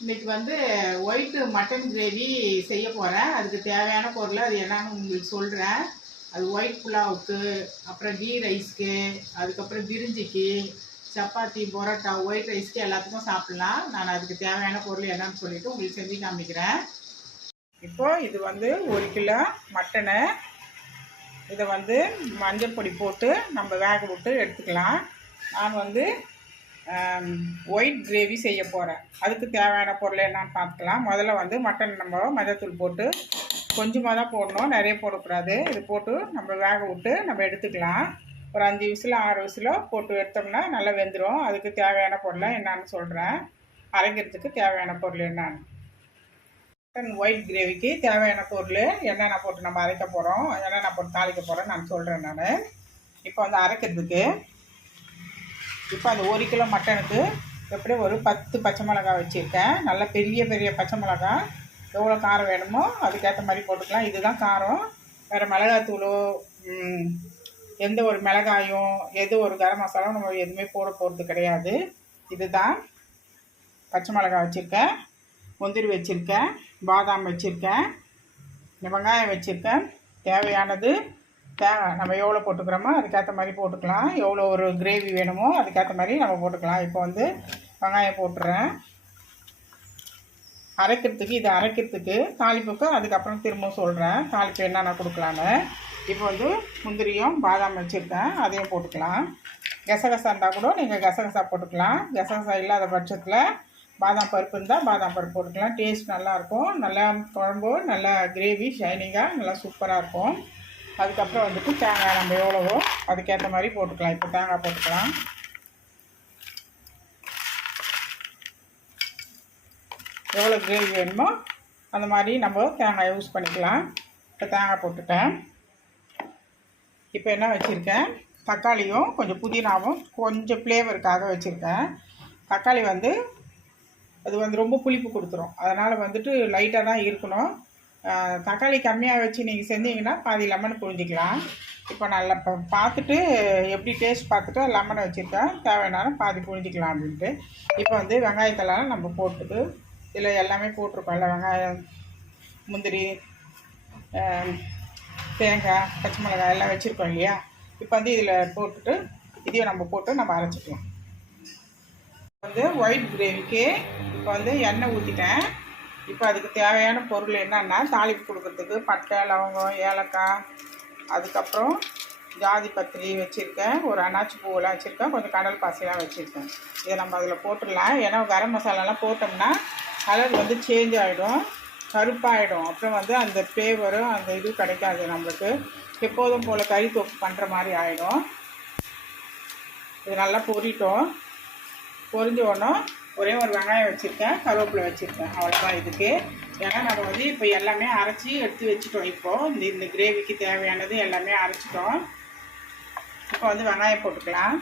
இன்னைக்கு வந்து white mutton gravy செய்ய போகிறேன். அதுக்கு தேவையான பொருள் அது என்னன்னு உங்களுக்கு சொல்கிறேன். அது ஒயிட் புலாவுக்கு, அப்புறம் கீ ரைஸ்க்கு, அதுக்கப்புறம் பிரிஞ்சிக்கு, சப்பாத்தி, பரோட்டா, ஒயிட் ரைஸ்க்கு எல்லாத்துக்கும் சாப்பிட்லாம். நான் அதுக்கு தேவையான பொருள் என்னன்னு சொல்லிவிட்டு உங்களுக்கு செஞ்சு காமிக்கிறேன். இப்போது இது வந்து 1 கிலோ மட்டனை. இதை வந்து மஞ்சள் பொடி போட்டு நம்ம வேக விட்டு எடுத்துக்கலாம். நான் வந்து ஒயிட் கிரேவி செய்ய போகிறேன். அதுக்கு தேவையான பொருள் என்னன்னு பார்த்துக்கலாம். முதல்ல வந்து மட்டன் நம்ம மஞ்சத்தூள் போட்டு கொஞ்சமாக தான் போடணும், நிறைய போடக்கூடாது. இது போட்டு நம்ம வேக விட்டு நம்ம எடுத்துக்கலாம். ஒரு 5 விசில் 6 விசிலோ போட்டு எடுத்தோம்னா நல்லா வெந்துடும். அதுக்கு தேவையான பொருளை என்னான்னு சொல்கிறேன். அரைக்கிறதுக்கு தேவையான பொருள் என்னான்னு. மட்டன் ஒயிட் கிரேவிக்கு தேவையான பொருள் என்னென்ன போட்டு நம்ம அரைக்க போகிறோம், என்னென்ன போட்டு தாளிக்க போகிறோம் நான் சொல்கிறேன். நான் இப்போ வந்து அரைக்கிறதுக்கு இப்போ அந்த 1 கிலோ மட்டனுக்கு எப்படியும் ஒரு 10 பச்சை மிளகாய் வச்சுருக்கேன். நல்ல பெரிய பெரிய பச்சை மிளகாய். எவ்வளோ காரம் வேணுமோ அதுக்கேற்ற மாதிரி போட்டுக்கலாம். இதுதான் காரம். வேறு மிளகாத்தூளோ எந்த ஒரு மிளகாயும் எது ஒரு கரம் மசாலாவும் நம்ம எதுவுமே போட போகிறது கிடையாது. இதுதான் பச்சை மிளகாய் வச்சுருக்கேன், முந்திரி வச்சுருக்கேன், பாதாம் வச்சுருக்கேன், வெங்காயம் வச்சுருக்கேன். தேவையானது தேங்காய் நம்ம எவ்வளோ போட்டுக்கிறோமோ அதுக்கேற்ற மாதிரி போட்டுக்கலாம். எவ்வளோ ஒரு கிரேவி வேணுமோ அதுக்கேற்ற மாதிரி நம்ம போட்டுக்கலாம். இப்போ வந்து வெங்காயம் போட்டுறேன். அரைக்கிறதுக்கு இது அரைக்கிறதுக்கு தாளிப்புக்கு அதுக்கப்புறம் திரும்பவும் சொல்கிறேன் தாளிப்பு என்னென்ன கொடுக்கலான்னு. இப்போ வந்து முந்திரியும் பாதாம் வச்சுருக்கேன், அதையும் போட்டுக்கலாம். கசகசா இருந்தால் கூட நீங்கள் கசகசா போட்டுக்கலாம். கசகசா இல்லாத பட்சத்தில் பாதாம் பருப்பு இருந்தால் பாதாம் பருப்பு போட்டுக்கலாம். டேஸ்ட் நல்லாயிருக்கும். நல்லா குழம்பு நல்லா கிரேவி ஷைனிங்காக நல்லா சூப்பராக இருக்கும். அதுக்கப்புறம் வந்துட்டு தேங்காய் நம்ம எவ்வளவோ அதுக்கேற்ற மாதிரி போட்டுக்கலாம். இப்போ தேங்காய் போட்டுக்கலாம். எவ்வளோ கிரேவி வேணுமோ அந்த மாதிரி நம்ம தேங்காய் யூஸ் பண்ணிக்கலாம். இப்போ தேங்காய் போட்டுட்டேன். இப்போ என்ன வச்சுருக்கேன், தக்காளியும் கொஞ்சம் புதினாவும் கொஞ்சம் ஃப்ளேவருக்காக வச்சுருக்கேன். தக்காளி வந்து அது வந்து ரொம்ப புளிப்பு கொடுத்துரும். அதனால் வந்துட்டு லைட்டாக தான் இருக்கணும். தக்காளி கம்மியாக வச்சு நீங்கள் செஞ்சீங்கன்னா பாதி லெமன் புழிஞ்சிக்கலாம். இப்போ நல்லா பார்த்துட்டு எப்படி டேஸ்ட் பார்த்துட்டு லெமனை வச்சுருக்கேன், தேவையானாலும் பாதி புழிஞ்சிக்கலாம் அப்படின்ட்டு. இப்போ வந்து வெங்காயத்தெல்லாம் நம்ம போட்டுட்டு இதில் எல்லாமே போட்டிருக்கோம்ல, வெங்காயம், முந்திரி, தேங்காய், பச்சை மிளகாய் எல்லாம் வச்சுருக்கோம் இல்லையா. இப்போ வந்து இதில் போட்டுட்டு இதையும் நம்ம போட்டு நம்ம அரைச்சிக்கலாம். வந்து ஒயிட் கிரேவிக்கு இப்போ வந்து எண்ணெய் ஊற்றிட்டேன். இப்போ அதுக்கு தேவையான பொருள் என்னென்னா தாளிப்பு கொடுக்குறதுக்கு பட்டை, லவங்கம், ஏலக்காய், அதுக்கப்புறம் ஜாதி பத்திரி வச்சுருக்கேன், ஒரு அன்னாச்சி பூவெல்லாம் வச்சுருக்கேன், கொஞ்சம் கடல் பாசிலாம் வச்சுருக்கேன். இதை நம்ம அதில் போட்டுடலாம். ஏன்னா கரம் மசாலாலாம் போட்டோம்னா கலர் வந்து சேஞ்ச் ஆகிடும், கருப்பாகிடும். அப்புறம் வந்து அந்த ஃப்ளேவரும் அந்த இது கிடைக்காது நம்மளுக்கு. எப்போதும் போல் கறி தொக்கு பண்ணுற மாதிரி ஆகிடும். இது நல்லா பொரிட்டோம். பொரிஞ்ச உடனே ஒரே ஒரு வெங்காயம் வச்சுருக்கேன், கருவேப்பிலை வச்சுருக்கேன், அவ்வளோதான் இதுக்கு. ஏன்னா நம்ம வந்து இப்போ எல்லாமே அரைச்சி எடுத்து வச்சுட்டோம். இப்போது இந்த கிரேவிக்கு தேவையானது எல்லாமே அரைச்சிட்டோம். இப்போ வந்து வெங்காயம் போட்டுக்கலாம்.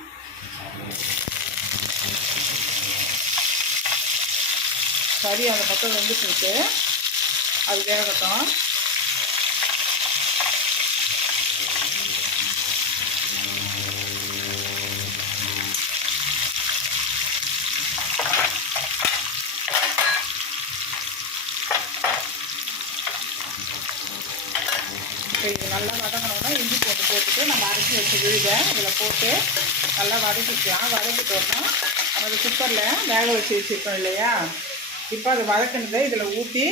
கறி அந்த பக்கம் வெந்துட்டு அது வேகட்டும். இது நல்லா வதங்கணும்னா இஞ்சி போட்டுட்டு நம்ம அரைச்சி வச்சு விழுதை இதில் போட்டு நல்லா வதக்கிக்கலாம். வதக்கிட்டோம்னா நம்ம குக்கரில் வேக வச்சுருக்கோம் இல்லையா. இப்போ அது வதக்கினதை இதில் ஊற்றி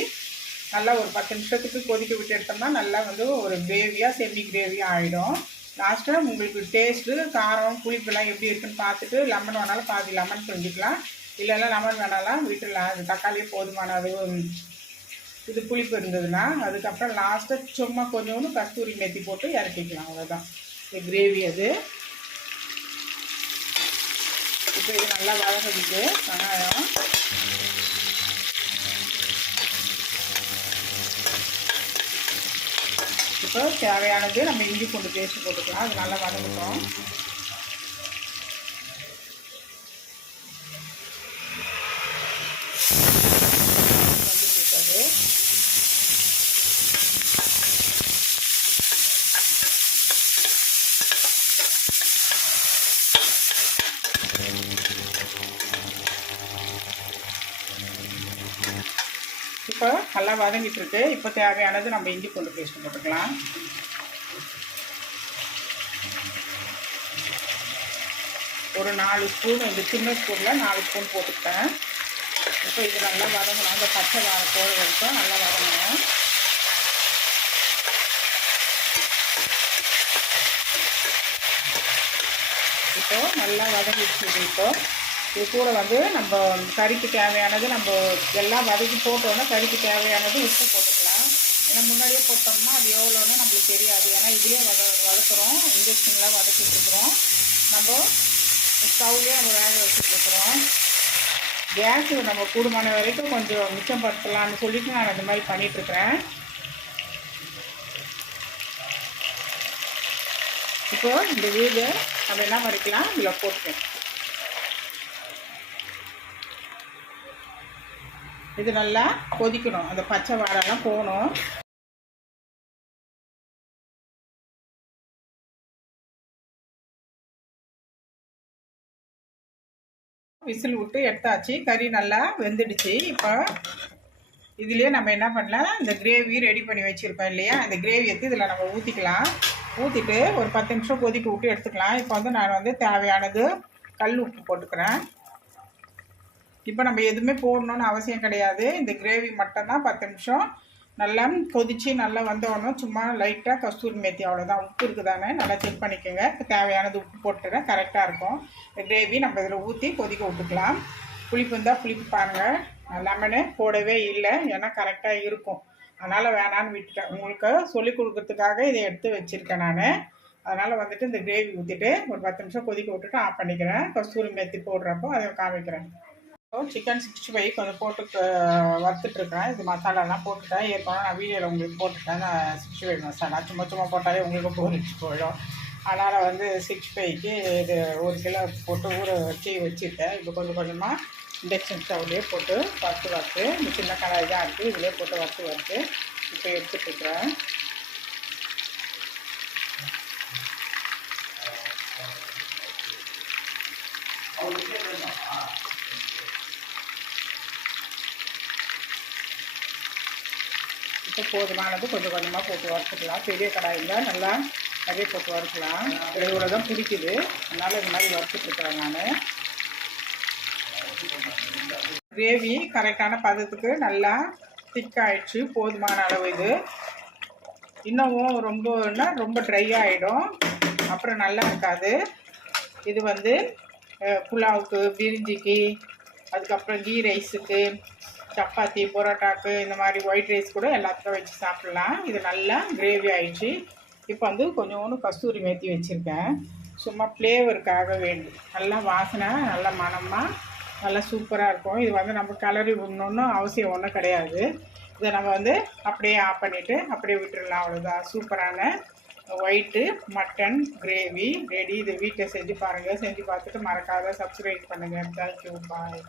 நல்லா ஒரு 10 நிமிஷத்துக்கு கொதிக்க விட்டு எடுத்தோம்னா நல்லா வந்து ஒரு கிரேவியாக செமி கிரேவியாக ஆகிடும். லாஸ்ட்டாக உங்களுக்கு டேஸ்ட்டு, காரம், புளிப்பெல்லாம் எப்படி இருக்குன்னு பார்த்துட்டு லெமன் வேணாலும் பாதி லெமன் புரிஞ்சிக்கலாம், இல்லைன்னா லெமன் வேணாலும் விட்டுடலாம். அது தக்காளியே போதுமான அளவு இது புளிப்பு இருந்ததுன்னா. அதுக்கப்புறம் லாஸ்ட்டாக சும்மா கொஞ்சோண்டு கஸ்தூரி மெத்தி போட்டு இறக்கிக்கலாம். அவ்வளோதான் கிரேவி அது. இப்போ இது நல்லா வதங்குது வெங்காயம். இப்போ தேவையானது நம்ம இஞ்சி பூண்டு பேஸ்ட் போட்டுக்கலாம். அது நல்லா வதங்கட்டும். இப்போ நல்லா வதங்கிட்டு இருக்கு. இப்போ தேவையானது நம்ம இஞ்சி பூண்டு பேஸ்ட் போட்டுக்கலாம். ஒரு 4 ஸ்பூன், இந்த சின்ன ஸ்பூனில் 4 ஸ்பூன் போட்டுக்கிட்டேன். இப்போ இது நல்லா வதங்கணும். அந்த பச்சை வாழை போகிற வரைக்கும் நல்லா வதங்கணும். இப்போ நல்லா வதங்கிடுச்சு. இப்போ இது கூட வந்து நம்ம கறிக்கு தேவையானது நம்ம எல்லாம் வதக்கி போட்டோன்னா கறிக்கு தேவையானது உப்பு போட்டுக்கலாம். ஏன்னா முன்னாடியே போட்டோம்னா அது எவ்வளோன்னு நம்மளுக்கு தெரியாது. ஏன்னா இதுலேயே வதக்குறோம், இன்ஜெக்ஷன்லாம் வதக்கிட்டு இருக்கிறோம். நம்ம ஸ்டவ்லேயே நம்ம வேக வச்சுட்டு இருக்கிறோம். கேஸு நம்ம கூடுமான வரைக்கும் கொஞ்சம் மிச்சப்படுத்தலாம்னு சொல்லிட்டு நான் இந்த மாதிரி பண்ணிகிட்ருக்கிறேன். இப்போது இந்த வீடு நம்ம என்ன பண்ணிக்கலாம், இதில் போட்டுக்கேன். இது நல்லா கொதிக்கணும், அந்த பச்சை வாழைலாம் போகணும். விசில் விட்டு எடுத்தாச்சு. கறி நல்லா வெந்துடுச்சு. இப்போ இதுலேயே நம்ம என்ன பண்ணலாம், இந்த கிரேவி ரெடி பண்ணி வச்சுருப்போம் இல்லையா, அந்த கிரேவி எடுத்து இதில் நம்ம ஊற்றிக்கலாம். ஊற்றிட்டு ஒரு 10 நிமிஷம் கொதிக்க விட்டு எடுத்துக்கலாம். இப்போ வந்து நான் வந்து தேவையானது கல் உப்பு போட்டுக்கிறேன். இப்போ நம்ம எதுவுமே போடணுன்னு அவசியம் கிடையாது. இந்த கிரேவி மட்டும்தான் 10 நிமிஷம் நல்லா கொதித்து நல்லா வந்தோடனே சும்மா லைட்டாக கஸ்தூரி மேத்தி, அவ்வளோதான். உப்பு இருக்குதானே நல்லா செக் பண்ணிக்கோங்க. இப்போ தேவையானது உப்பு போட்டுறேன், கரெக்டாக இருக்கும். இந்த கிரேவி நம்ம இதில் ஊற்றி கொதிக்க விட்டுக்கலாம். புளிப்பு இருந்தால் புளிப்பு பாருங்கள். லெமனு போடவே இல்லை, ஏன்னா கரெக்டாக இருக்கும். அதனால் வேணான்னு விட்டுட்டேன். உங்களுக்கு சொல்லிக் கொடுக்கறதுக்காக இதை எடுத்து வச்சுருக்கேன் நான். அதனால் வந்துட்டு இந்த கிரேவி ஊற்றிட்டு ஒரு 10 நிமிஷம் கொதிக்க விட்டுட்டு ஆஃப் பண்ணிக்கிறேன். கஸ்தூரி மேத்தி போடுறப்போ அதை காமிக்கிறேன். சிக்கன் 65 கொஞ்சம் போட்டு வறுத்துட்ருக்கேன். இது மசாலாலாம் போட்டுட்டேன். ஏற்கனவே நான் வீடியோவில் உங்களுக்கு போட்டுட்டேன். நான் 65 மசாலா சும்மா போட்டாலே உங்களுக்கு போரிச்சு போயிடும். அதனால் வந்து 65க்கு இது 1 கிலோ போட்டு ஊற வச்சுருக்கேன். இப்போ கொஞ்சம் கொஞ்சமாக இண்டக்ஷன் ஸ்டவ்லேயே போட்டு வறுத்து இந்த சின்ன கடாய் தான் இருக்குது, இதிலே போட்டு வறுத்து இப்போ எடுத்துகிட்ருக்குறேன். இப்போ போதுமானது கொஞ்சம் கொஞ்சமாக போட்டு வறுத்துக்கலாம். பெரிய கடாயில் நல்லா நிறைய போட்டு வறுக்கலாம். இவ்வளோ தான் பிடிக்குது, அதனால் இந்த மாதிரி வறுத்துட்ருக்குறேன் நான். கிரேவி கரெக்டான பதத்துக்கு நல்லா திக்காயிடுச்சு. போதுமான அளவு இது. இன்னும் ரொம்ப ட்ரை ஆகிடும், அப்புறம் நல்லா இருக்காது. இது வந்து புலாவுக்கு, பிரிஞ்சிக்கு, அதுக்கப்புறம் கீ ரைஸுக்கு, சப்பாத்தி, பரோட்டாக்கு, இந்த மாதிரி ஒயிட் ரைஸ் கூட எல்லாத்துக்கும் வச்சு சாப்பிட்லாம். இது நல்லா கிரேவி ஆயிடுச்சு. இப்போ வந்து கொஞ்சோண்டு கஸ்தூரி மேத்தி வச்சுருக்கேன், சும்மா ஃப்ளேவருக்காக வேண்டி. நல்லா வாசனை, நல்லா மணமாக நல்லா சூப்பராக இருக்கும். இது வந்து நம்ம கலரி விடணுன்னு அவசியம் ஒன்றும் கிடையாது. இதை நம்ம வந்து அப்படியே ஆஃப் பண்ணிவிட்டு அப்படியே விட்டுடலாம். அவ்வளோதான். சூப்பரான ஒயிட்டு மட்டன் கிரேவி ரெடி. இது வீட்டில் செஞ்சு பாருங்கள். செஞ்சு பார்த்துட்டு மறக்காத சப்ஸ்கிரைப் பண்ணுங்கள். தேங்க்யூ, பாய்.